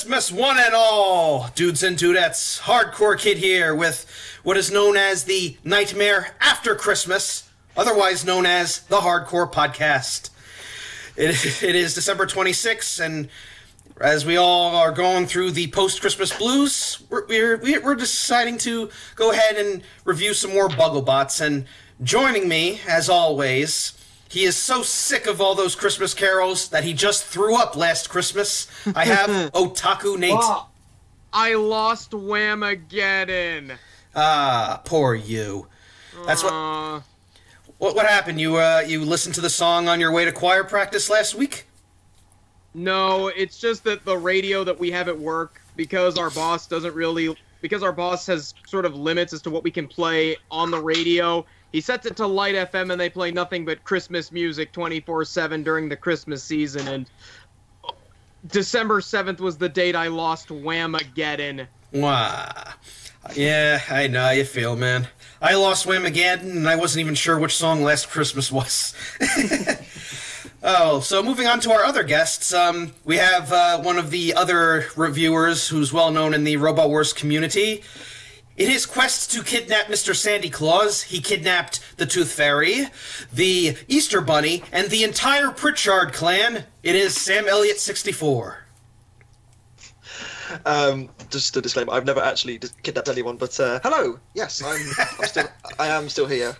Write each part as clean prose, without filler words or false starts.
Christmas, one and all, dudes and dudettes. Hardcore Kid here with what is known as the Nightmare After Christmas, otherwise known as the Hardcore Podcast. It is December 26th, and as we all are going through the post-Christmas blues, we're deciding to go ahead and review some more Bugglebots. And joining me, as always, he is so sick of all those Christmas carols that he just threw up last Christmas. I have Otaku Nate. Wow. I lost Whamageddon. Ah, poor you. That's what happened? You listened to the song on your way to choir practice last week? No, it's just that the radio that we have at work, because our boss has sort of limits as to what we can play on the radio. He sets it to Light FM, and they play nothing but Christmas music 24/7 during the Christmas season, and December 7th was the date I lost Whamageddon. Wow. Yeah, I know how you feel, man. I lost Whamageddon, and I wasn't even sure which song Last Christmas was. Oh, so moving on to our other guests, we have one of the other reviewers who's well known in the Robot Wars community. In his quest to kidnap Mr. Sandy Claus, he kidnapped the Tooth Fairy, the Easter Bunny, and the entire Pritchard clan. It is SamElliot64. Just a disclaimer, I've never actually kidnapped anyone, but hello. Yes, I am still here.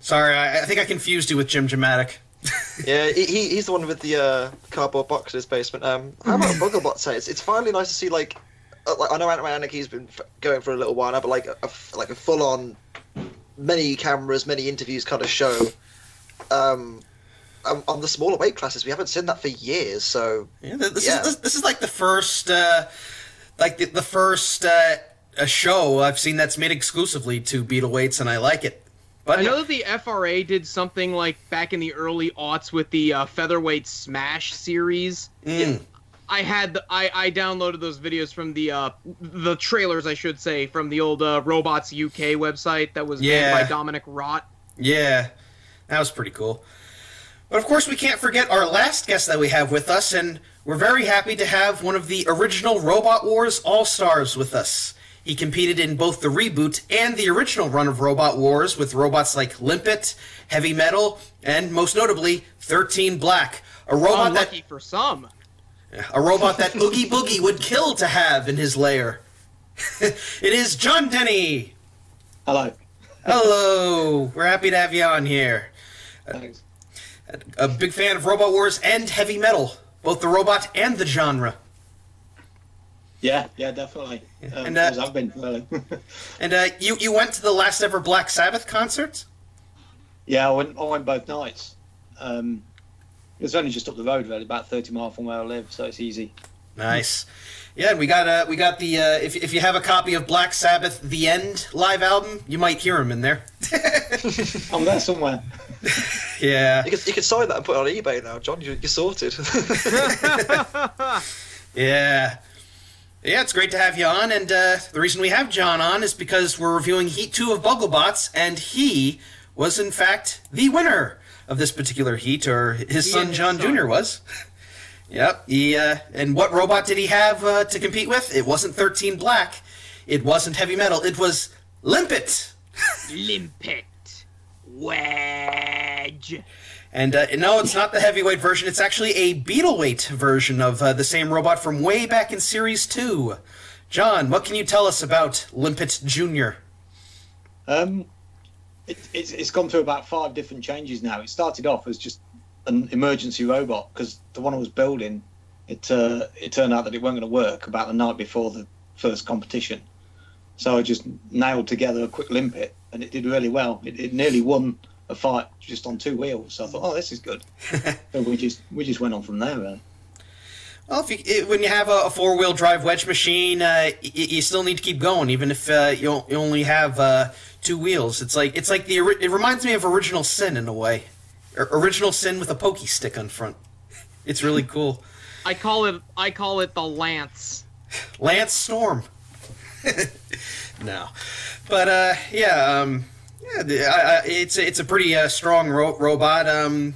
Sorry, I think I confused you with Jim Dramatic. Yeah, he's the one with the cardboard box in his basement. How about Bugglebots say? It's finally nice to see like I know Ant-Man Anarchy's been going for a little while now, but like a full-on, many cameras, many interviews kind of show. On the smaller weight classes, we haven't seen that for years. So yeah, this is like the first a show I've seen that's made exclusively to Beetleweights, and I like it. But I know that the FRA did something like back in the early aughts with the Featherweight Smash series. I downloaded those videos from the trailers, I should say, from the old Robots UK website that was made by Dominic Rott. Yeah, that was pretty cool. But of course, we can't forget our last guest that we have with us, and we're very happy to have one of the original Robot Wars All-Stars with us. He competed in both the reboot and the original run of Robot Wars with robots like Limpet, Heavy Metal, and most notably 13 Black, a robot Unlucky for some. A robot that Oogie Boogie would kill to have in his lair. It is John Denny. Hello. Hello. We're happy to have you on here. Thanks. A big fan of Robot Wars and Heavy Metal, both the robot and the genre. Yeah, definitely. And as I've been really. And you went to the last ever Black Sabbath concert? Yeah, I went both nights. It's only just up the road, really, about 30 miles from where I live, so it's easy. Nice. Yeah, and we got the if you have a copy of Black Sabbath The End live album, you might hear him in there. I'm there somewhere. Yeah. You can sign that and put it on eBay now, John. You're sorted. Yeah. Yeah, it's great to have you on, and the reason we have John on is because we're reviewing Heat 2 of Bugglebots, and he was, in fact, the winner of this particular heat, or his son John Jr. was. Yep. And what robot did he have to compete with? It wasn't 13 Black. It wasn't Heavy Metal. It was Limpet. Limpet. Wedge. And no, it's not the heavyweight version. It's actually a Beetleweight version of the same robot from way back in Series 2. John, what can you tell us about Limpet Jr.? It's gone through about 5 different changes now. It started off as just an emergency robot, because the one I was building, it turned out that it weren't going to work about the night before the first competition. So I just nailed together a quick Limpet, and it did really well. It nearly won a fight just on 2 wheels. So I thought, oh, this is good. So we just went on from there, really. Well, when you have a 4-wheel drive wedge machine, you still need to keep going, even if you only have 2 wheels. It reminds me of Original Sin in a way. Original Sin with a pokey stick on front. It's really cool. I call it the Lance. Lance Storm. No, but yeah. It's a pretty strong robot.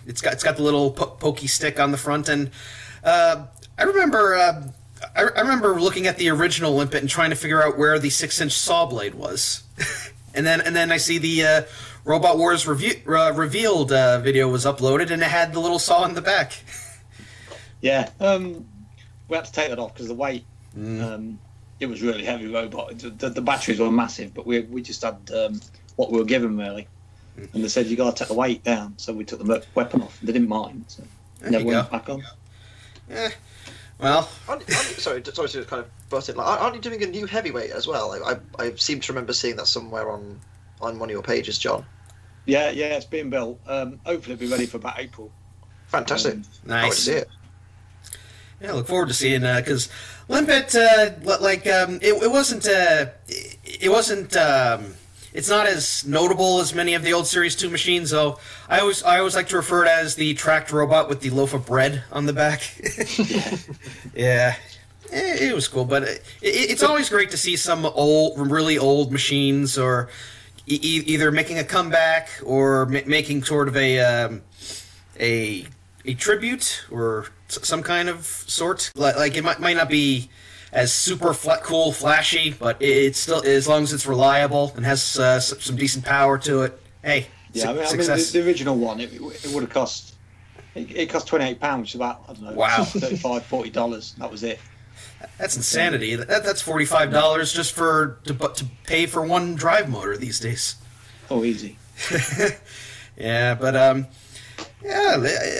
It's got the little pokey stick on the front, and I remember I remember looking at the original Limpet and trying to figure out where the 6-inch saw blade was, and then I see the Robot Wars revealed video was uploaded, and it had the little saw in the back. Yeah, we had to take that off because the weight. It was really heavy robot. The batteries were massive, but we just had what we were given really, and they said you got to take the weight down, so we took the weapon off. They didn't mind, so never went back on. Yeah. Well, sorry to kind of butt in. Like, aren't you doing a new heavyweight as well? I seem to remember seeing that somewhere on one of your pages, John. Yeah, it's being built. Hopefully, it'll be ready for about April. Fantastic. Nice. I want to see it. Yeah, I look forward to seeing because Limpet, it wasn't. It's not as notable as many of the old Series 2 machines, though. I always like to refer to it as the tracked robot with the loaf of bread on the back. Yeah, it was cool, but it's always great to see some really old machines, or either making a comeback or making sort of a tribute or some kind of sort. Like it might not be as super cool, flashy, but it's still, as long as it's reliable and has some decent power to it. Hey, yeah, I mean the original one, it would have cost. It cost £28, which is about, I don't know, wow, $35, $40. That was it. That's insanity. That's $45 just to pay for one drive motor these days. Oh, easy. Yeah, but yeah,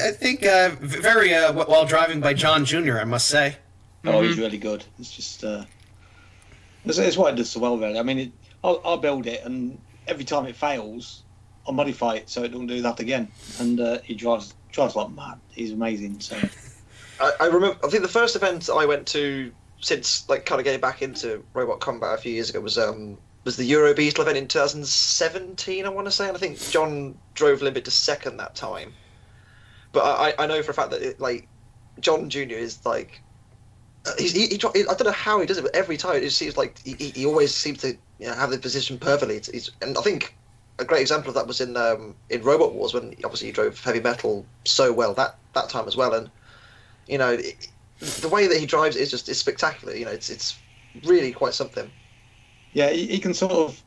I think very while driving by John Jr., I must say. Oh, he's really good. It's just it's what it does so well, really. I mean, I'll build it, and every time it fails, I'll modify it so it don't do that again. And he drives like mad. He's amazing. So I remember. I think the first event I went to since like kind of getting back into robot combat a few years ago was the Euro Beetle event in 2017. I want to say, and I think John drove Limpet to second that time. But I know for a fact that John Jr. is like. I don't know how he does it, but every time it seems like he always seems to have the position perfectly. And I think a great example of that was in Robot Wars, when obviously he drove Heavy Metal so well that time as well. And the way that he drives is spectacular. It's really quite something. Yeah, he can sort of,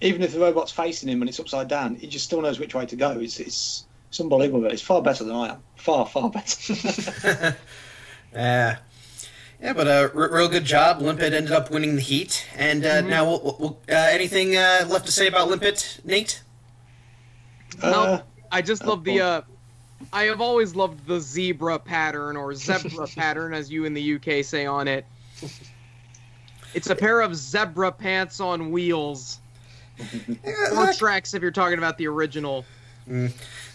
even if the robot's facing him and it's upside down, he just still knows which way to go. It's unbelievable. It's far better than I am. Far better. Yeah. Yeah, but real good job. Limpet ended up winning the heat. And now, we'll anything left to say about Limpet, Nate? No, I just love the... I have always loved the zebra pattern, or zebra pattern, as you in the UK say on it. It's a pair of zebra pants on wheels. Or tracks, if you're talking about the original.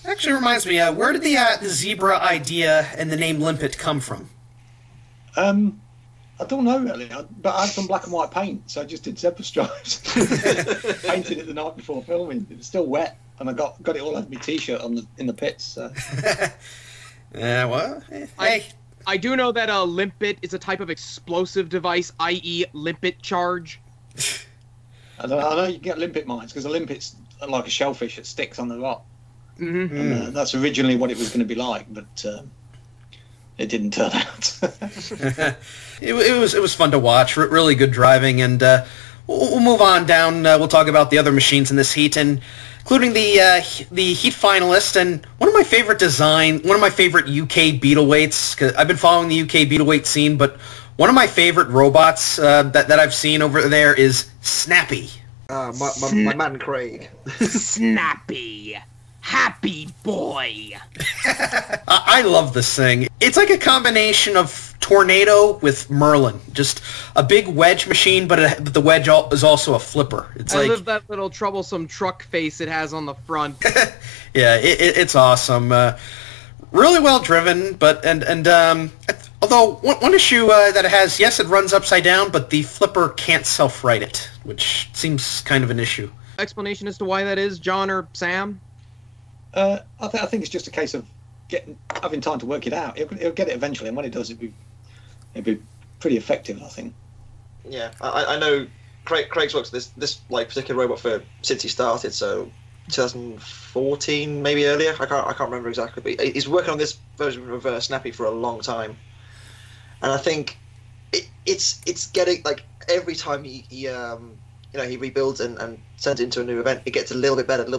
Actually reminds me, where did the zebra idea and the name Limpet come from? I don't know really, but I had some black and white paint, so I just did zebra stripes. Painted it the night before filming. It was still wet, and I got it all over my t-shirt in the pits. So. Yeah, well, hey. I do know that a limpet is a type of explosive device, i.e. limpet charge. I know you can get limpet mines, because a limpet's like a shellfish that sticks on the rock. Mm-hmm. And, that's originally what it was going to be like, but it didn't turn out. It was fun to watch. Really good driving, and we'll move on down. We'll talk about the other machines in this heat, and including the heat finalist and one of my favorite UK Beetleweights. 'Cause I've been following the UK Beetleweight scene, but one of my favorite robots that I've seen over there is Snappy. My man Craig. Snappy. Happy boy. I love this thing. It's like a combination of Tornado with Merlin. Just a big wedge machine, but the wedge is also a flipper. I love that little troublesome truck face it has on the front. Yeah, it's awesome. Really well driven, but although one issue that it has, yes, it runs upside down, but the flipper can't self-right it, which seems kind of an issue. Explanation as to why that is, John or Sam? I think it's just a case of having time to work it out. It'll get it eventually, and when it does, it'll be pretty effective, I think. Yeah, I know Craig's worked with this particular robot since he started, so 2014, maybe earlier. I can't remember exactly, but he's working on this version of Snappy for a long time, and I think it's getting like every time he rebuilds and sends it into a new event, it gets a little bit better, and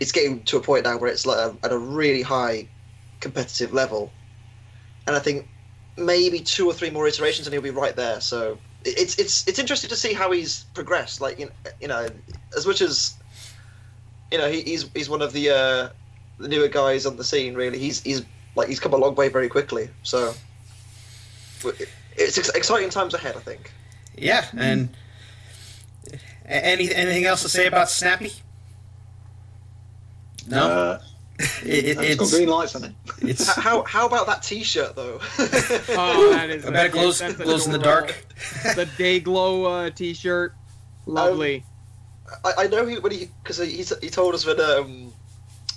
it's getting to a point now where it's like at a really high competitive level. And I think maybe 2 or 3 more iterations and he'll be right there. So it's interesting to see how he's progressed. Like as much as he's one of the newer guys on the scene. Really, he's come a long way very quickly. So it's exciting times ahead, I think. Yeah, and anything else to say about Snappy? No. It's got green lights on it. It's how about that T-shirt though? Oh, that is. I bet it glows in the dark. The day glow T-shirt, lovely. I know because he told us when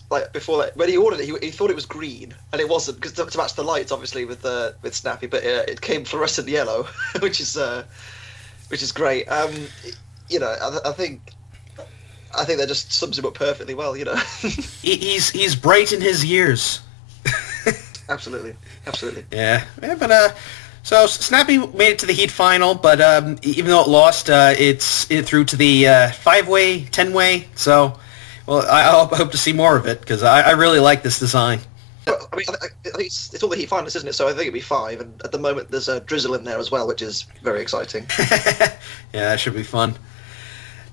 when he ordered it, he thought it was green and it wasn't, because to match the lights obviously with Snappy, but it came fluorescent yellow, which is great. I think that just sums him up perfectly well. He's bright in his years. Absolutely. Yeah, but so Snappy made it to the Heat final, but even though it lost, it through to the 5-way, 10-way. So, well, I hope to see more of it because I really like this design. I mean, I think it's all the Heat finals, isn't it? So I think it'll be 5, and at the moment there's a Drizzle in there as well, which is very exciting. Yeah, that should be fun.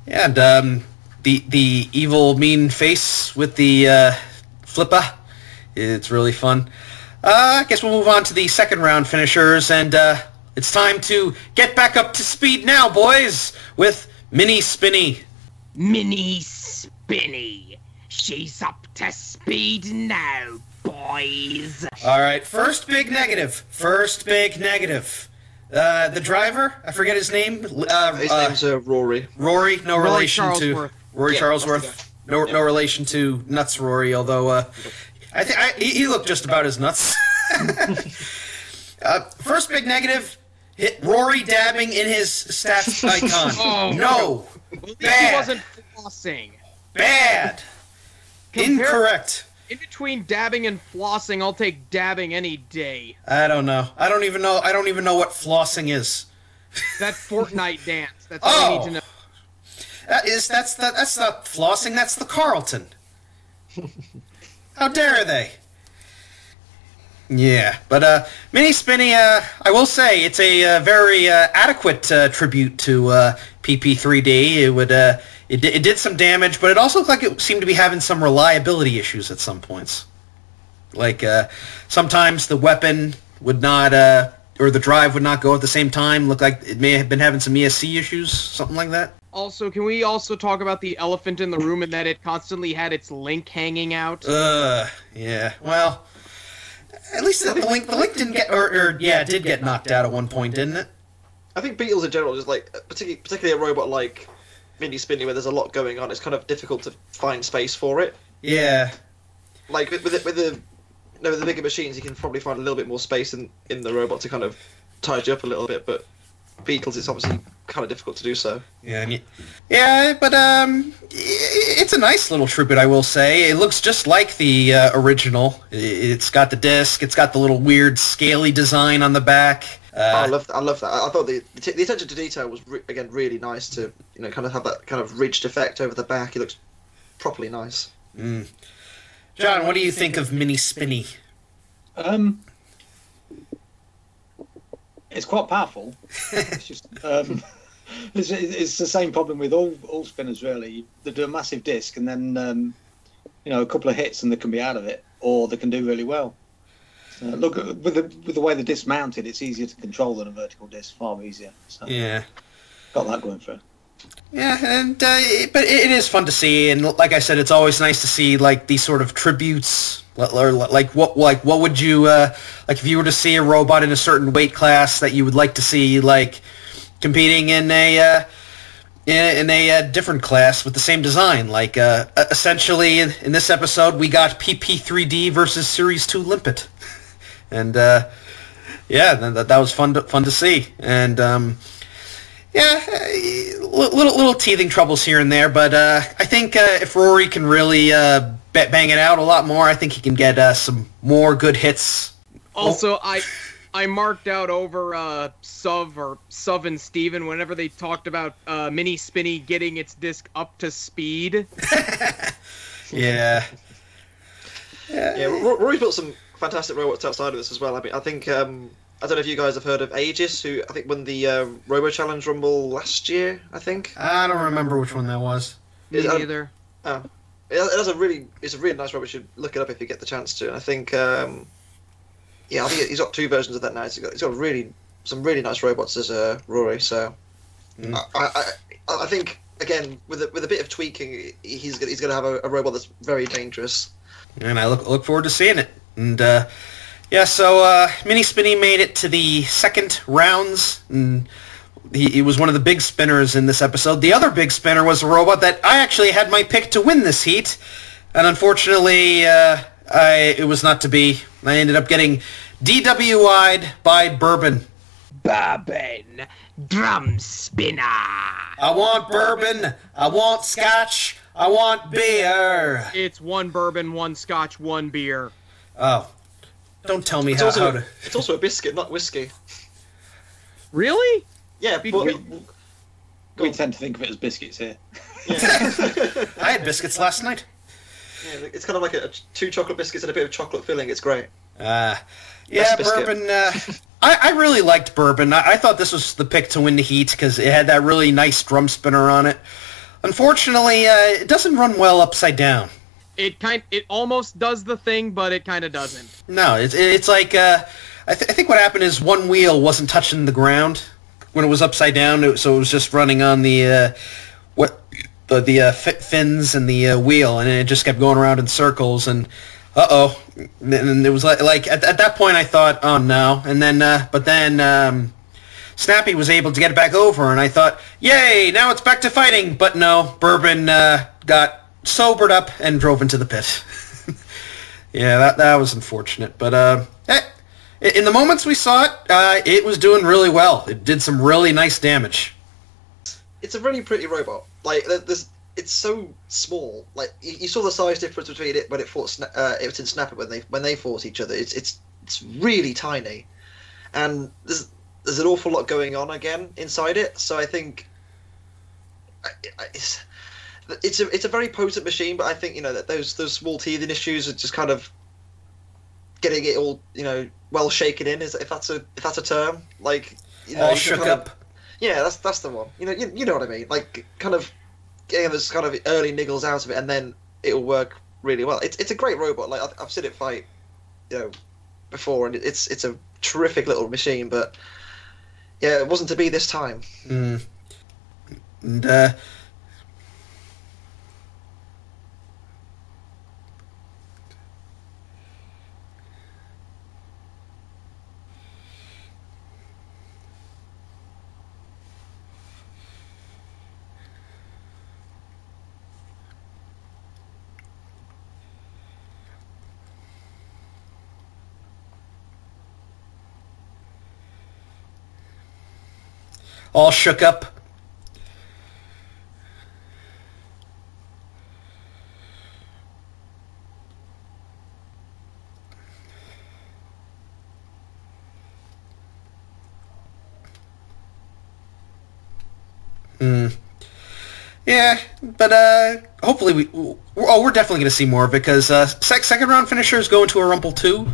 Yeah, and the evil mean face with the flipper, it's really fun. I guess we'll move on to the second round finishers, and it's time to get back up to speed now, boys, with Mini Spinny. Mini Spinny. She's up to speed now, boys. All right, first big negative. The driver, I forget his name. His name's Rory. Rory, no relation Charlesworth. to Rory Yeah, Charlesworth. No relation to Nuts Rory, although I think he looked just about as nuts. First big negative, hit Rory dabbing in his stats icon. Oh, no, He bad, wasn't flossing. bad, incorrect. In between dabbing and flossing, I'll take dabbing any day. I don't know. I don't even know what flossing is. That Fortnite dance. That's all you need to know. That's not flossing. That's the Carlton. How dare they? Yeah, but Mini Spinny, I will say it's a very adequate tribute to PP3D. It did some damage, but it also looked like it seemed to be having some reliability issues at some points. Like sometimes the weapon would not, or the drive would not go at the same time. Looked like it may have been having some ESC issues, something like that. Also, can we also talk about the elephant in the room and that it constantly had its link hanging out? Yeah. Well, at least the link didn't get, it did get knocked out at one point, didn't it? I think Beetles in general, just like particularly a robot like Mini Spinny, where there's a lot going on, it's kind of difficult to find space for it. Yeah. Like with the bigger machines, you can probably find a little bit more space in the robot to kind of tidy up a little bit, but Beetles, it's obviously kind of difficult to do so. Yeah, but it's a nice little tribute, I will say. It looks just like the original. It's got the disc. It's got the little weird scaly design on the back. I love that. I thought the attention to detail was again really nice to kind of have that kind of ridged effect over the back. It looks properly nice. John, what do you think of Mini Spinny? It's quite powerful. It's just it's the same problem with all spinners really. They do a massive disc and then a couple of hits and they can be out of it, or they can do really well. Look, with the way the disc mounted, it's easier to control than a vertical disc, far easier. So, yeah, got that going for it. Yeah, and but it is fun to see, and like I said, it's always nice to see like these sort of tributes. Or what would you like if you were to see a robot in a certain weight class that you would like to see like competing in a different class with the same design? Like essentially in this episode we got PP3D versus Series 2 Limpet, and yeah, that was fun to see, and yeah, little teething troubles here and there, but I think if Rory can really bang it out a lot more, I think he can get some more good hits. Also, I I marked out over Suv and Steven whenever they talked about Mini Spinny getting its disc up to speed. Yeah. Yeah, Rory built some fantastic robots outside of this as well. I mean, I think I don't know if you guys have heard of Aegis, who I think won the Robo Challenge Rumble last year. I think. I don't remember which one that was. Me neither. It's a really nice robot. You should look it up if you get the chance to. And I think, I think he's got 2 versions of that now. He's got some really nice robots as Rory. So, I think again with a bit of tweaking, he's going to have a robot that's very dangerous. And I look forward to seeing it. And so Mini Spinny made it to the second rounds, and he was one of the big spinners in this episode. The other big spinner was a robot that I actually had my pick to win this heat, and unfortunately, it was not to be. I ended up getting DWI'd by Bourbon. Bourbon, drum spinner. I want bourbon, I want scotch, I want beer. It's 1 bourbon, 1 scotch, 1 beer. Oh, don't tell me It's how also to... it's also a biscuit, not whiskey. Really? Yeah, Be- but We tend to think of it as biscuits here. yeah. I had biscuits last night. Yeah, it's kind of like 2 chocolate biscuits and a bit of chocolate filling. It's great. Yeah, Best biscuit. Bourbon. I really liked Bourbon. I thought this was the pick to win the heat because it had that really nice drum spinner on it. Unfortunately, it doesn't run well upside down. It almost does the thing, but it kind of doesn't. No, it's like I think what happened is one wheel wasn't touching the ground when it was upside down, so it was just running on the fins and the wheel, and it just kept going around in circles. And and it was like at that point I thought, oh no, and then but then Snappy was able to get it back over, and I thought, yay, now it's back to fighting. But no, Bourbon got sobered up and drove into the pit. Yeah, that was unfortunate, but in the moments we saw it, it was doing really well. It did some really nice damage. It's a really pretty robot. Like it's so small. Like you saw the size difference between it when it fought it and Snapper when they fought each other. It's really tiny, and there's an awful lot going on again inside it. So I think it's a very potent machine. But I think that those small teething issues are just kind of getting it all well shaken in. If that's a term, like all shook up. Yeah, that's the one. You know what I mean. Like kind of getting those kind of early niggles out of it, and then it'll work really well. It's a great robot. Like I've seen it fight, before, and it's a terrific little machine. But yeah, it wasn't to be this time. And all shook up. Yeah, but hopefully we're definitely going to see more because second round finishers go into a Rumble 2,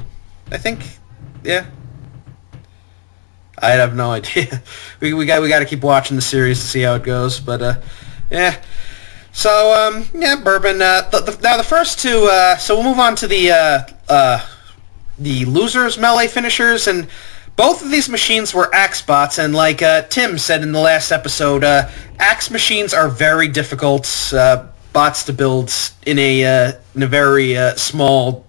I think. Yeah. I have no idea. We got to keep watching the series to see how it goes, but yeah. So Bourbon. Now the first two. So we'll move on to the losers melee finishers, and both of these machines were axe bots, and like Tim said in the last episode, axe machines are very difficult bots to build in a very small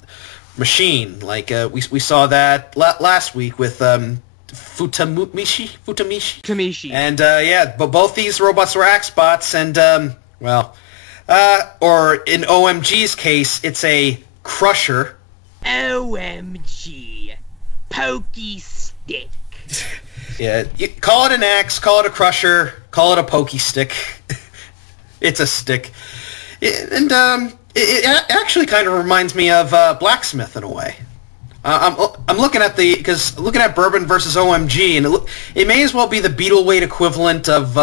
machine. Like we saw that last week with Futamishi. And but both these robots were axe bots, and or in OMG's case, it's a crusher. OMG. Pokey stick. Yeah, you call it an axe, call it a crusher, call it a pokey stick. It's a stick. It actually kind of reminds me of Blacksmith in a way. I'm looking at looking at Bourbon versus OMG, and it may as well be the Beetleweight equivalent of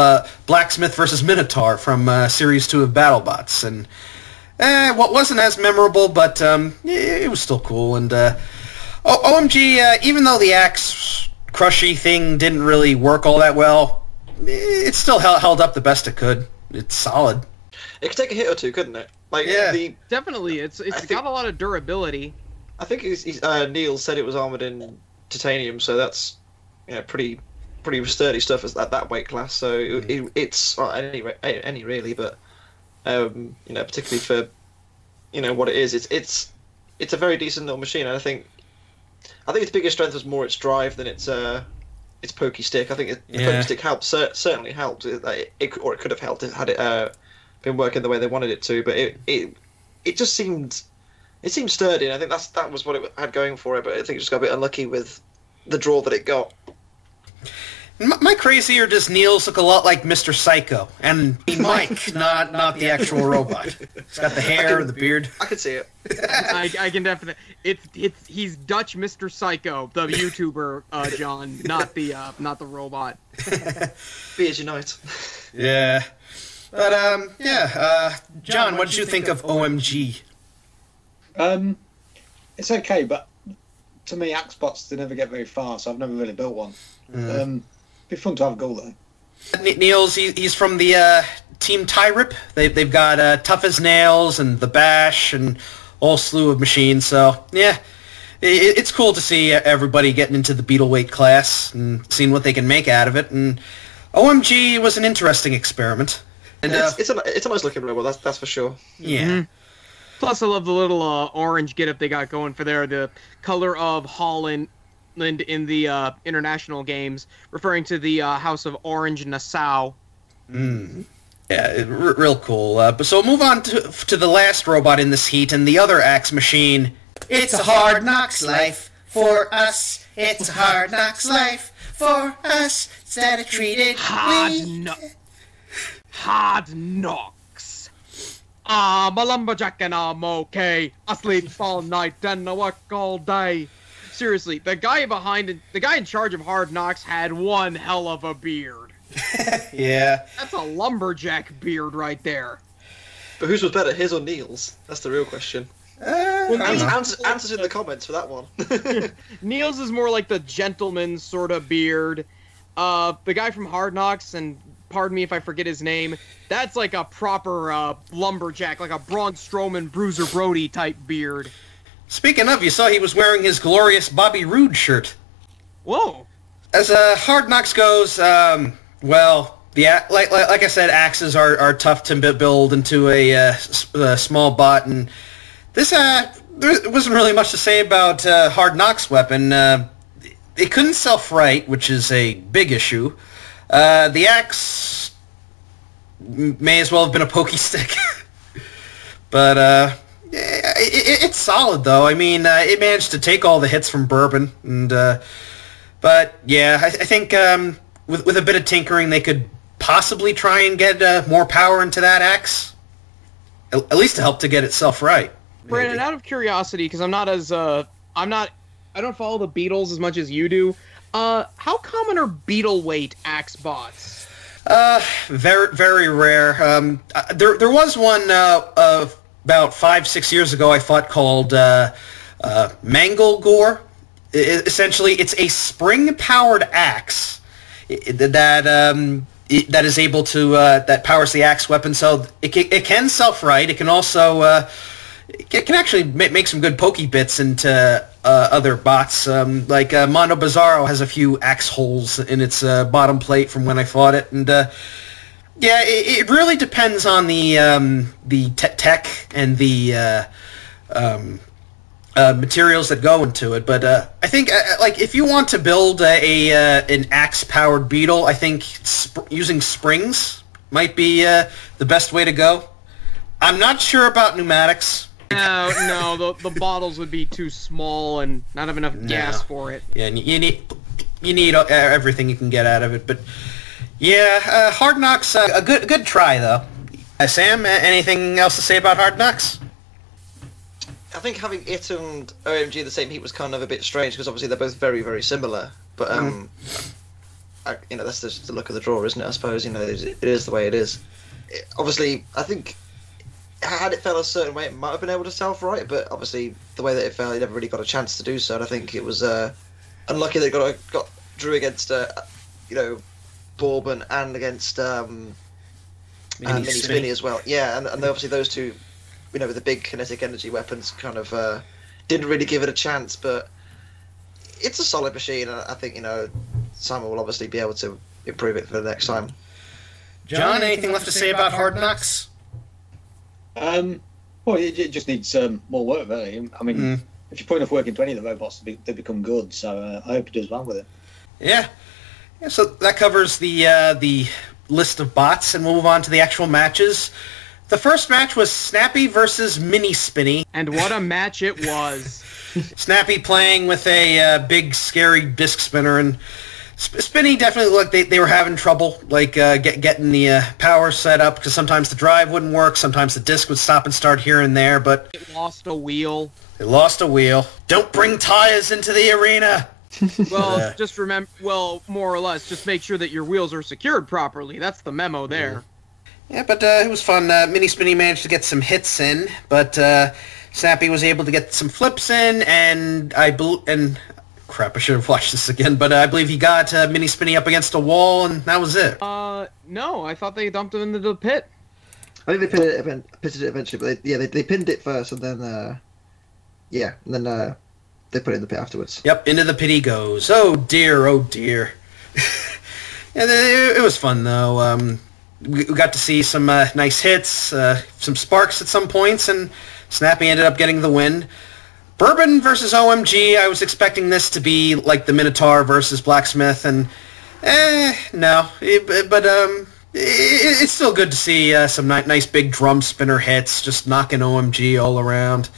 Blacksmith versus Minotaur from Series 2 of BattleBots, and what wasn't as memorable, but it was still cool. And OMG, even though the axe crushy thing didn't really work all that well, it still held up the best it could. It's solid. It could take a hit or two, couldn't it? Like, yeah, definitely. It's got a lot of durability. I think Neil said it was armored in titanium, so that's pretty sturdy stuff at that weight class. So it's any really, but particularly for what it is, it's a very decent little machine. And I think its biggest strength was more its drive than its pokey stick. I think the pokey stick helped, certainly helped. It could have helped had it been working the way they wanted it to, but it just seemed sturdy, and I think that was what it had going for it. But I think it just got a bit unlucky with the draw that it got. Am I crazy, or does Niels look a lot like Mr. Psycho? And Mike, not the actual robot. He's got the hair, the beard. I can see it. I can definitely. He's Dutch Mr. Psycho, the YouTuber, John, not the robot. Beers unite. Yeah. But John, what did you think of OMG? It's okay, but to me, axe bots they never get very far, so I've never really built one. Be fun to have a go though. Niels, he's from the Team Tyrip. They've got Tough as Nails and the Bash and all slew of machines. So yeah, it's cool to see everybody getting into the Beetleweight class and seeing what they can make out of it. And OMG was an interesting experiment. And it's a nice looking robot, that's for sure. Yeah. Mm-hmm. Plus, I love the little orange getup they got going for there. The color of Holland in the international games, referring to the House of Orange Nassau. Yeah, real cool. But so move on to the last robot in this heat and the other axe machine. It's a hard knocks life for us. It's a hard knocks life for us. Instead of treated Hard knocks. I'm a lumberjack and I'm okay. I sleep all night and I work all day. Seriously, the guy in charge of Hard Knocks had one hell of a beard. Yeah. That's a lumberjack beard there. But whose was better, his or Neil's? That's the real question. Answers in the comments for that one. Neil's is more like the gentleman sort of beard. The guy from Hard Knocks, and pardon me if I forget his name, that's like a proper lumberjack, like a Braun Strowman, Bruiser Brody type beard. Speaking of, you saw he was wearing his glorious Bobby Roode shirt. Whoa. As Hard Knocks goes, well, like I said, axes are tough to build into a small bot, and this there wasn't really much to say about Hard Knocks' weapon. It couldn't self-right, which is a big issue. The axe may as well have been a pokey stick. But it's solid, though. I mean, it managed to take all the hits from Bourbon. And but, yeah, I think with a bit of tinkering, they could possibly try and get more power into that axe. At least to help to get itself right. Brandon, out of curiosity, because I don't follow the Beatles as much as you do. How common are Beetleweight axe bots? Very, very rare. There was one about 5-6 years ago I fought called Mangle Essentially, it's a spring-powered axe that is able to that powers the axe weapon. So it can self-right. It can also it can actually make some good pokey bits into other bots. Like Mondo Bizarro has a few axe holes in its bottom plate from when I fought it, and yeah, it really depends on the tech and the materials that go into it. But I think like if you want to build an axe-powered beetle, I think using springs might be the best way to go. I'm not sure about pneumatics. No, the bottles would be too small and not have enough gas for it. Yeah, and you need everything you can get out of it. But yeah, Hard Knocks, a good try though. Sam, anything else to say about Hard Knocks? I think having it and OMG in the same heat was kind of a bit strange because obviously they're both very, very similar. But that's just the look of the draw, isn't it? I suppose it is the way it is. Obviously, I think had it fell a certain way, it might have been able to sell for right. But obviously, the way that it fell, it never really got a chance to do so. And I think it was unlucky that it got drew against Bourbon and against Mini Spinny as well. Yeah, and obviously those two, with the big kinetic energy weapons, kind of didn't really give it a chance. But it's a solid machine, and I think Simon will obviously be able to improve it for the next time. John, anything left to say about Hard Knocks? Well, it just needs more work, really. I mean, if you put enough work into any of the robots, they become good. So I hope it does well with it. Yeah. So that covers the list of bots, and we'll move on to the actual matches. The first match was Snappy versus Mini Spinny. And what a match it was. Snappy playing with a big, scary disc spinner, and Spinny definitely looked they were having trouble, getting the power set up, because sometimes the drive wouldn't work, sometimes the disc would stop and start here and there, but... It lost a wheel. It lost a wheel. Don't bring tires into the arena! Well, just remember, more or less, just make sure that your wheels are secured properly. That's the memo there. Yeah, but it was fun. Mini Spinny managed to get some hits in, but Snappy was able to get some flips in, and crap, I should have watched this again, but I believe he got Mini Spinny up against a wall, and that was it. No, I thought they dumped him into the pit. I think they pitted it eventually, but they pinned it first, and then they put it in the pit afterwards. Yep, into the pit he goes. Oh dear, oh dear. It was fun, though. We got to see some nice hits, some sparks at some points, and Snappy ended up getting the win. Bourbon versus OMG, I was expecting this to be like the Minotaur versus Blacksmith, and no. It's still good to see some nice big drum spinner hits, just knocking OMG all around.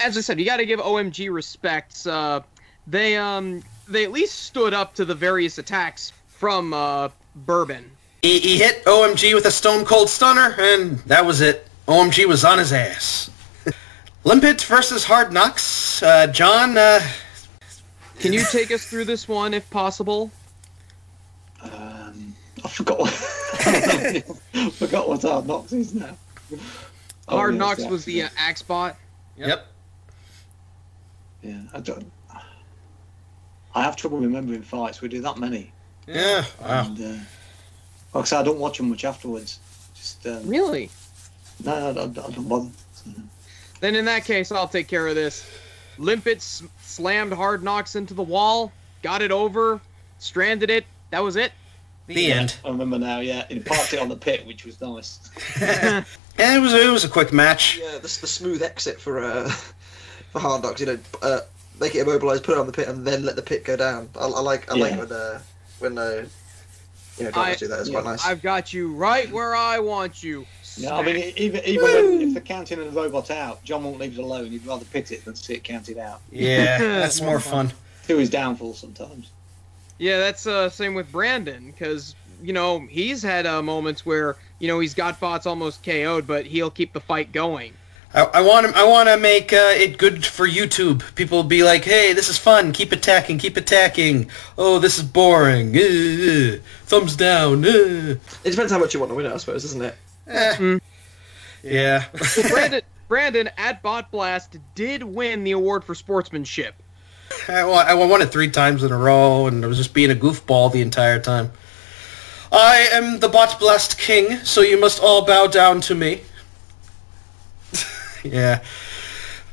As I said, you got to give OMG respects. They at least stood up to the various attacks from Bourbon. He hit OMG with a Stone Cold Stunner, and that was it. OMG was on his ass. Limpet versus Hard Knocks. John, can you take us through this one, if possible? I forgot what Hard Knocks is now. Hard Knocks was the Axe Bot. Yep. Yeah, I have trouble remembering fights. We do that many. Yeah. Wow. And, like I say, I don't watch them much afterwards. Just Really? No, I don't bother. Then in that case, I'll take care of this. Limpet slammed Hard Knocks into the wall, got it over, stranded it. That was it. The end. I remember now. Yeah, he parked it on the pit, which was nice. Yeah, it was a quick match. Yeah, the smooth exit for Hard Knocks. Make it immobilized, put it on the pit, and then let the pit go down. I like when drivers do that. It's quite nice. I've got you right where I want you. Yeah, I mean, even if they're counting the robot out, John won't leave it alone. He'd rather pit it than see it counted out. Yeah, that's more fun. To his downfall sometimes. Yeah, that's same with Brandon, because he's had moments where he's got bots almost KO'd, but he'll keep the fight going. I want to make it good for YouTube. People will be like, "Hey, this is fun. Keep attacking. Keep attacking. Oh, this is boring. Thumbs down." It depends how much you want to win it, I suppose, isn't it? Yeah. Brandon at Bot Blast did win the award for sportsmanship. I won it 3 times in a row, and I was just being a goofball the entire time. I am the Bot Blast King, so you must all bow down to me. Yeah.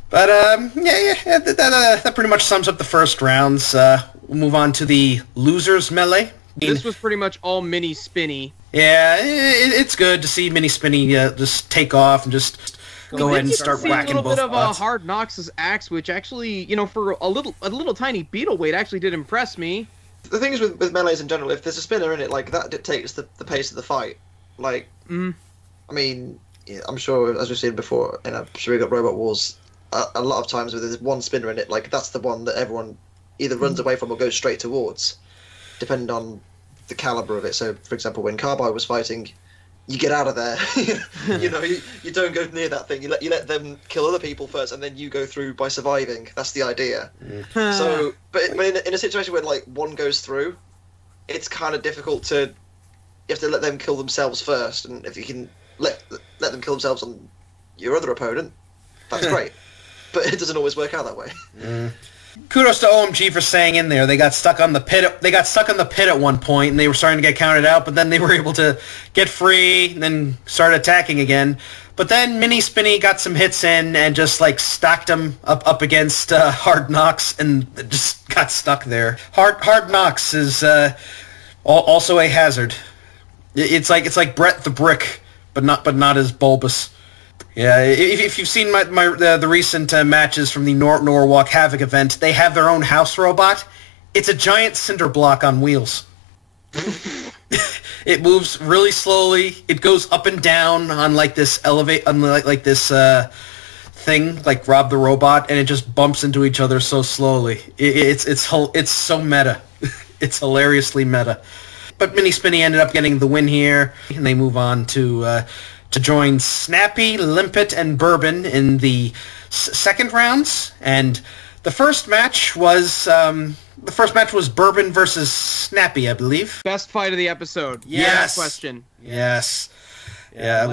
But, that pretty much sums up the first rounds. We'll move on to the losers melee. This was pretty much all Mini Spinny. Yeah, it's good to see Mini Spinny just take off and just go ahead and start whacking both bots. A little bit of Hard Knocks' axe, which actually, for a little tiny Beetleweight actually did impress me. The thing is with melees in general, if there's a spinner in it, that dictates the pace of the fight. I mean, I'm sure, as we've seen before in Shuriga Robot Wars, a lot of times where there's one spinner in it, that's the one that everyone either runs away from or goes straight towards, depending on the caliber of it. So, for example, when Carbide was fighting you get out of there. You know, you don't go near that thing. You let them kill other people first, and then you go through by surviving. That's the idea. So, but in a situation where like one goes through, it's kind of difficult to. You have to let them kill themselves first, and if you can let them kill themselves on your other opponent, that's great. But it doesn't always work out that way. Kudos to OMG for staying in there. They got stuck on the pit. They got stuck on the pit at one point, and they were starting to get counted out. But then they were able to get free, and then start attacking again. But then Mini Spinny got some hits in and just like stacked them up against Hard Knocks, and just got stuck there. Hard Knocks is also a hazard. It's like Brett the Brick, but not as bulbous. Yeah, if you've seen the recent matches from the Norwalk Havoc event, they have their own house robot. It's a giant cinder block on wheels. It moves really slowly. It goes up and down on like this thing, like Rob the Robot, and it just bumps into each other so slowly. It's so meta. It's hilariously meta. But Mini Spinny ended up getting the win here, and they move on to join Snappy, Limpet, and Bourbon in the second rounds. And the first match was Bourbon versus Snappy, I believe. Best fight of the episode. Yes. Question. Yes. Yeah,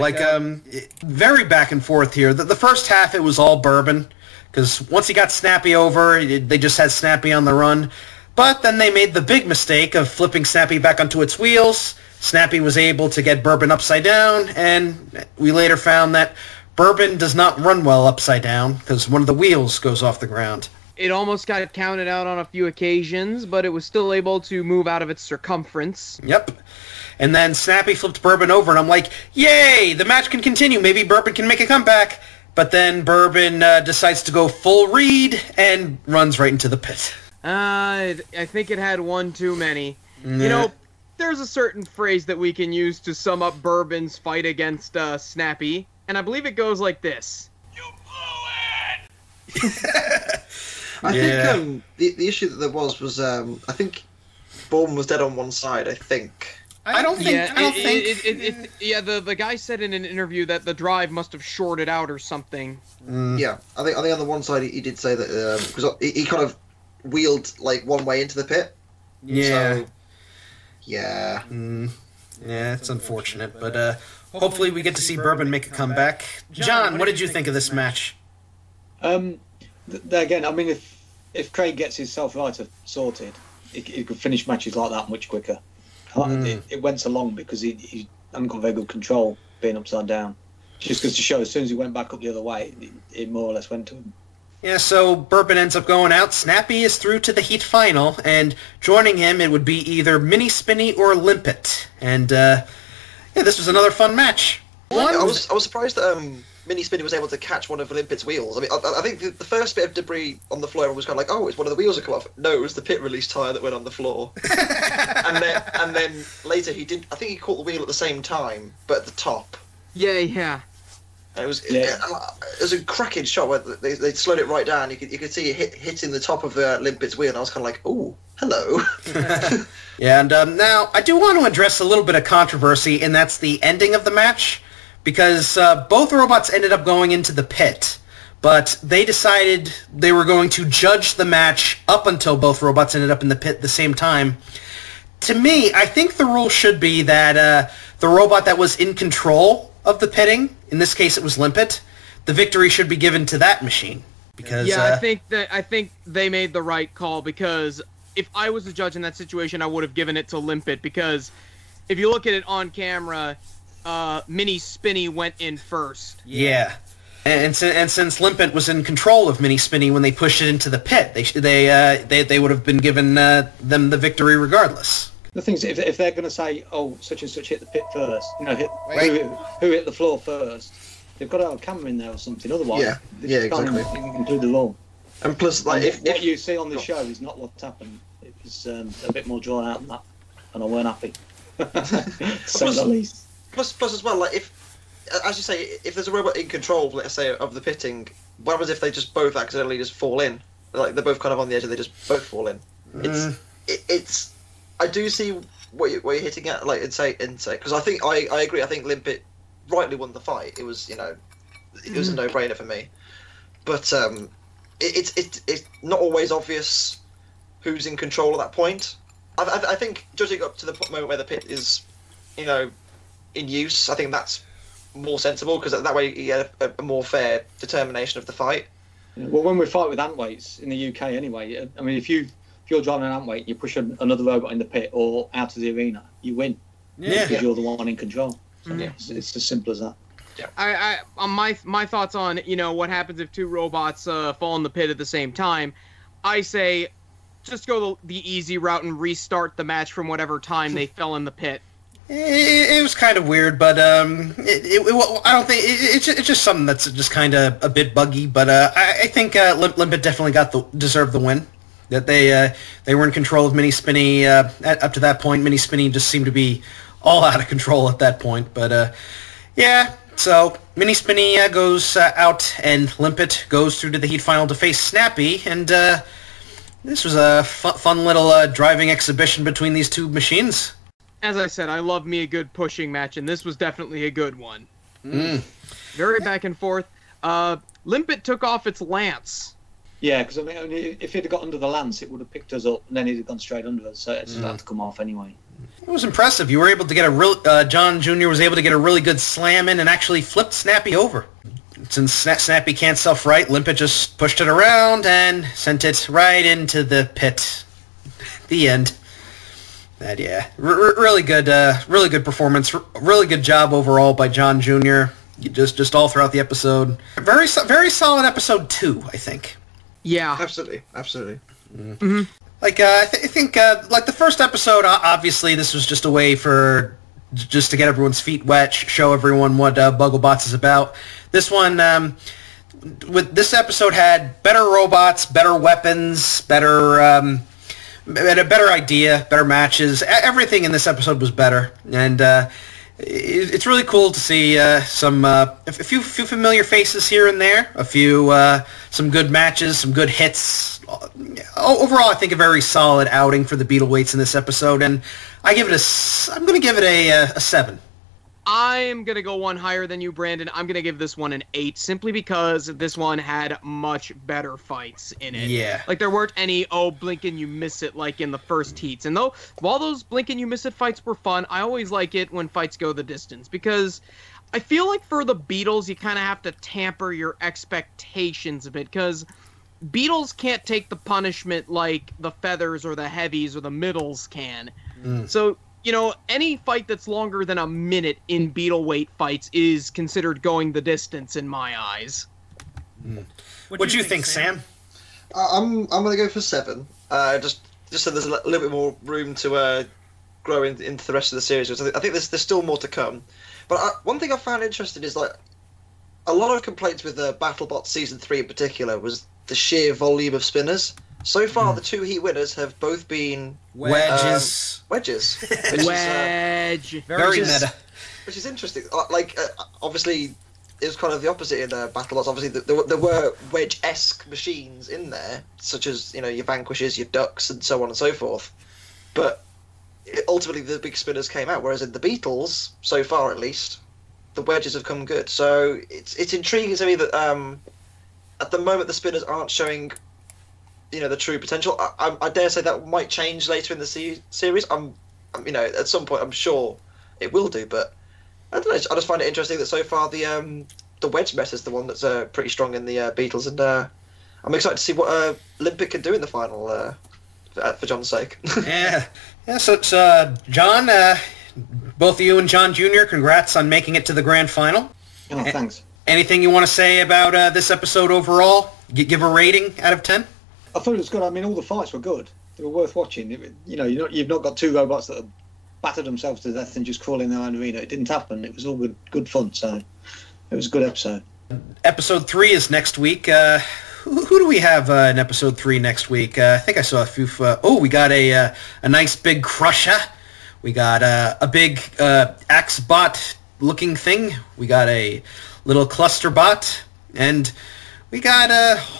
very back and forth here. The first half, it was all Bourbon, because once he got Snappy over, they just had Snappy on the run. But then they made the big mistake of flipping Snappy back onto its wheels. Snappy was able to get Bourbon upside down, and we later found that Bourbon does not run well upside down because one of the wheels goes off the ground. It almost got counted out on a few occasions, but it was still able to move out of its circumference. Yep. And then Snappy flipped Bourbon over, and I'm like, yay, the match can continue. Maybe Bourbon can make a comeback. But then Bourbon decides to go full read and runs right into the pit. I think it had one too many. You know, there's a certain phrase that we can use to sum up Bourbon's fight against Snappy, and I believe it goes like this. You blew it! I think the issue that there was I think Bourbon was dead on one side, I think. I don't think... The guy said in an interview that the drive must have shorted out or something. Yeah, I think on the one side he did say that, because he kind of wheeled like one way into the pit. Yeah. So, yeah. Yeah, it's unfortunate, but hopefully we get to see Bourbon make a comeback. John, what did you think of this match? Again, I mean, if Craig gets his self-writer sorted, he could finish matches like that much quicker. It went so long because he hadn't got very good control being upside down. Just because to show, as soon as he went back up the other way, it more or less went to him. Yeah, so Bourbon ends up going out. Snappy is through to the Heat Final, and joining him, it would be either Mini Spinny or Limpet. And, this was another fun match. I was surprised that Mini Spinny was able to catch one of Limpet's wheels. I mean, I think the first bit of debris on the floor, everyone was kind of like, oh, it's one of the wheels that come off. No, it was the pit release tyre that went on the floor. and then later he did, I think he caught the wheel at the same time, but at the top. Yeah. And it was a cracking shot where they slowed it right down. You could see it hitting the top of Limpet's wheel, and I was kind of like, "Oh, hello." Yeah, and now I do want to address a little bit of controversy, and that's the ending of the match, because both robots ended up going into the pit, but they decided they were going to judge the match up until both robots ended up in the pit at the same time. To me, I think the rule should be that the robot that was in control of the pitting, in this case it was Limpet, the victory should be given to that machine. Because I think they made the right call, because if I was the judge in that situation, I would have given it to Limpet, because if you look at it on camera, Mini Spinny went in first. Yeah. And since Limpet was in control of Mini Spinny when they pushed it into the pit, they would have been given them the victory regardless. The thing is, if they're going to say, oh, such and such hit the pit first, who hit the floor first, they've got to have a camera in there or something. Otherwise, exactly. You can include the law. And plus, like, if what you see on the show is not what's happened. It was a bit more drawn out than that, and I weren't happy. So the least. Plus as well, like, if, as you say, if there's a robot in control, let's say, of the pitting, what happens if they just both accidentally just fall in? Like, they're both kind of on the edge and they just both fall in. It's I do see what you're hitting at, like insight, because I think I agree. I think Limpet rightly won the fight. It was it was a no-brainer for me. But it's not always obvious who's in control at that point. I think judging up to the moment where the pit is, in use, I think that's more sensible, because that way you get a more fair determination of the fight. Well, when we fight with ant weights in the UK anyway, I mean, if you're driving an ant weight and you push another robot in the pit or out of the arena, you win. Yeah. Because you're the one in control. So Yeah. it's as simple as that. I on my thoughts on what happens if two robots fall in the pit at the same time. I say, just go the easy route and restart the match from whatever time they fell in the pit. It was kind of weird, but I don't think it's just something that's just kind of a bit buggy. But I think Limpet definitely deserved the win. That they were in control of Mini Spinny up to that point. Mini Spinny just seemed to be all out of control at that point. But yeah, so Mini Spinny goes out, and Limpet goes through to the heat final to face Snappy. And this was a fun little driving exhibition between these two machines. As I said, I love me a good pushing match, and this was definitely a good one. Very back and forth. Limpet took off its lance. Yeah, because I mean, if it had got under the lance, it would have picked us up, and then it'd have gone straight under us, so it's had to come off anyway. It was impressive. You were able to get John Jr. was able to get a really good slam in and actually flipped Snappy over. Since Snappy can't self-right, Limpet just pushed it around and sent it right into the pit. The end. Really good performance. Really good job overall by John Jr. Just all throughout the episode. Very solid episode 2, I think. Yeah. Absolutely. Mm-hmm. Like I think like the first episode, obviously this was just a way for just to get everyone's feet wet, show everyone what Bugglebots is about. This one, with this episode, had better robots, better weapons, better. A better idea, better matches. Everything in this episode was better, and it's really cool to see a few familiar faces here and there, some good matches, some good hits. Overall, I think a very solid outing for the Beetleweights in this episode, and I'm going to give it a 7. I'm going to go one higher than you, Brandon. I'm going to give this one an 8, simply because this one had much better fights in it. Yeah. Like, there weren't any, blink and you miss it, like in the first heats. And while those blink and you miss it fights were fun, I always like it when fights go the distance, because I feel like for the Beatles, you kind of have to tamper your expectations a bit, because Beatles can't take the punishment like the Feathers or the Heavies or the Middles can. So, any fight that's longer than a minute in Beetleweight fights is considered going the distance in my eyes. What do you think, Sam? I'm going to go for 7. Just so there's a little bit more room to grow into the rest of the series. I think there's still more to come. But one thing I found interesting is, like, a lot of complaints with BattleBots Season 3 in particular was the sheer volume of spinners. So far, the 2 heat winners have both been Wedges. Wedge. Very meta. Which is interesting. Obviously, it was kind of the opposite in BattleBots. Obviously, there were wedge-esque machines in there, such as your Vanquishes, your Ducks, and so on and so forth. But ultimately, the big spinners came out. Whereas in the Beatles, so far at least, the wedges have come good. So it's intriguing to me that at the moment the spinners aren't showing the true potential. I dare say that might change later in the series. At some point I'm sure it will do, but I don't know. I just find it interesting that so far the wedge meta is the one that's pretty strong in the Beatles, and I'm excited to see what Limpet can do in the final for John's sake. Yeah. So John, both of you and John Jr., congrats on making it to the grand final. Oh, thanks. Anything you want to say about this episode overall? Give a rating out of 10? I thought it was good. I mean, all the fights were good. They were worth watching. You've not got 2 robots that have battered themselves to death and just crawl in their own arena. It didn't happen. It was all good fun. So it was a good episode. Episode 3 is next week. Who do we have in episode 3 next week? I think I saw a few. We got a nice big crusher. We got a big Axebot looking thing. We got a little cluster bot, and We got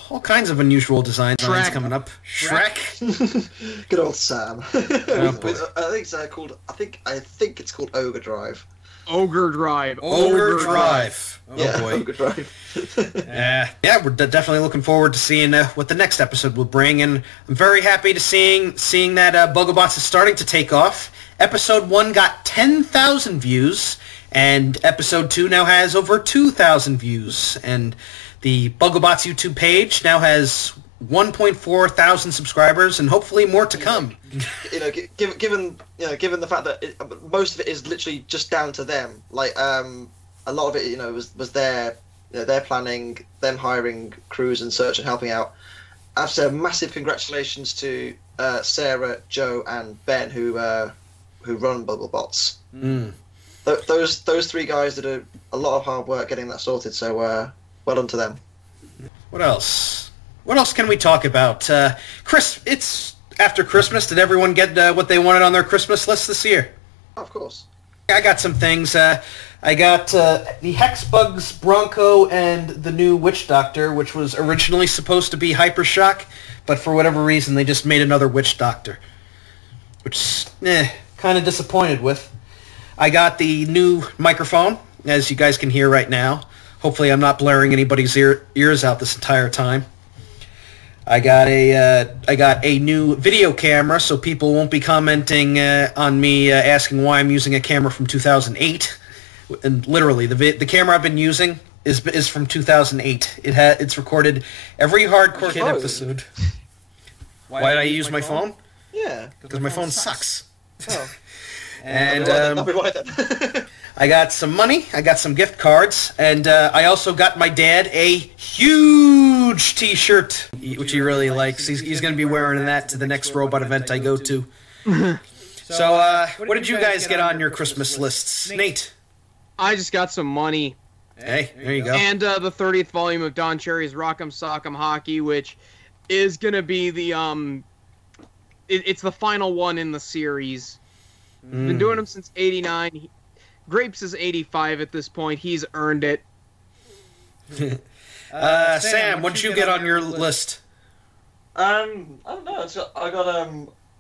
all kinds of unusual designs coming up. Shrek. Good old Sam. Oh, boy. I think it's called Ogre Drive. Ogre Drive. Ogre Drive. Oh, yeah, boy. Ogre Drive. Yeah, we're definitely looking forward to seeing what the next episode will bring, and I'm very happy to seeing that Bugglebots is starting to take off. Episode 1 got 10,000 views, and Episode 2 now has over 2,000 views, and the Bugglebots YouTube page now has 1.4 thousand subscribers, and hopefully more to come. Given the fact that most of it is literally just down to them. Like a lot of it, was their planning, them hiring crews and such and helping out. I have to say, massive congratulations to Sarah, Joe, and Ben who run Bugglebots. Those three guys did a lot of hard work getting that sorted. So well done to them. What else? What else can we talk about? It's after Christmas. Did everyone get what they wanted on their Christmas list this year? Of course. I got some things. I got the Hexbugs Bronco and the new Witch Doctor, which was originally supposed to be Hypershock, but for whatever reason they just made another Witch Doctor, which kind of disappointed with. I got the new microphone, as you guys can hear right now. Hopefully I'm not blaring anybody's ears out this entire time. I got a new video camera, so people won't be commenting on me asking why I'm using a camera from 2008. And literally, the camera I've been using is from 2008. It's recorded every Hardcore Kid episode. Why did I use my phone? Yeah, because my phone sucks. Oh. And that'll be why then. I got some money, I got some gift cards, and I also got my dad a huge t-shirt, which he really likes. He's going to be wearing that to the next robot event I go to. So, what did you guys get on your Christmas lists? Nate? I just got some money. Hey, there you go. And the 30th volume of Don Cherry's Rock'em Sock'em Hockey, which is going to be the, it's the final one in the series. Been doing them since 89. Grapes is 85 at this point. He's earned it. Sam, what did you get on your list? I don't know.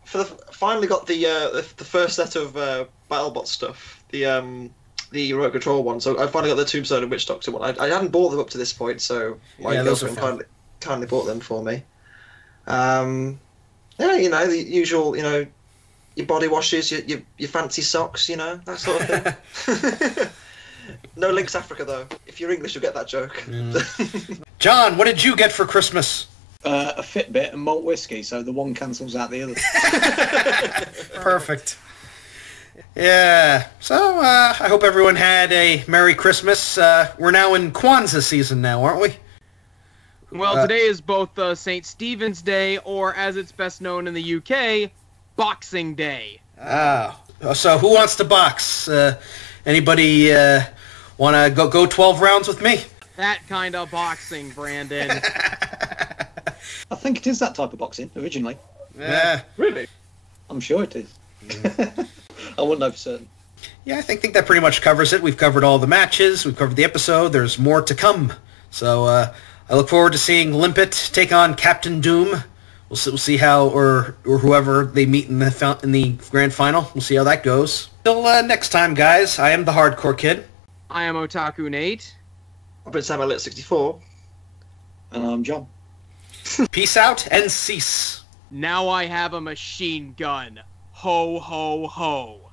Finally got the first set of BattleBot stuff. The Remote Control one. So I finally got the Tombstone and Witch Doctor one. I hadn't bought them up to this point, so my girlfriend kindly bought them for me. The usual, your body washes, your fancy socks, that sort of thing. No Links Africa, though. If you're English, you'll get that joke. John, what did you get for Christmas? A Fitbit and malt whiskey, so the one cancels out the other. Perfect. Yeah, so I hope everyone had a Merry Christmas. We're now in Kwanzaa season now, aren't we? Well, today is both St. Stephen's Day, or as it's best known in the UK, Boxing Day. So who wants to box? Anybody want to go 12 rounds with me? That kind of boxing, Brandon. I think it is that type of boxing, originally. Yeah. Really? I'm sure it is. I wouldn't know for certain. Yeah, I think that pretty much covers it. We've covered all the matches. We've covered the episode. There's more to come. So I look forward to seeing Limpet take on Captain Doom. We'll see how, or whoever they meet in the grand final. We'll see how that goes. Till next time, guys. I am the Hardcore Kid. I am Otaku Nate. I've been SamElliot64. And I'm John. Peace out and cease. Now I have a machine gun. Ho, ho, ho.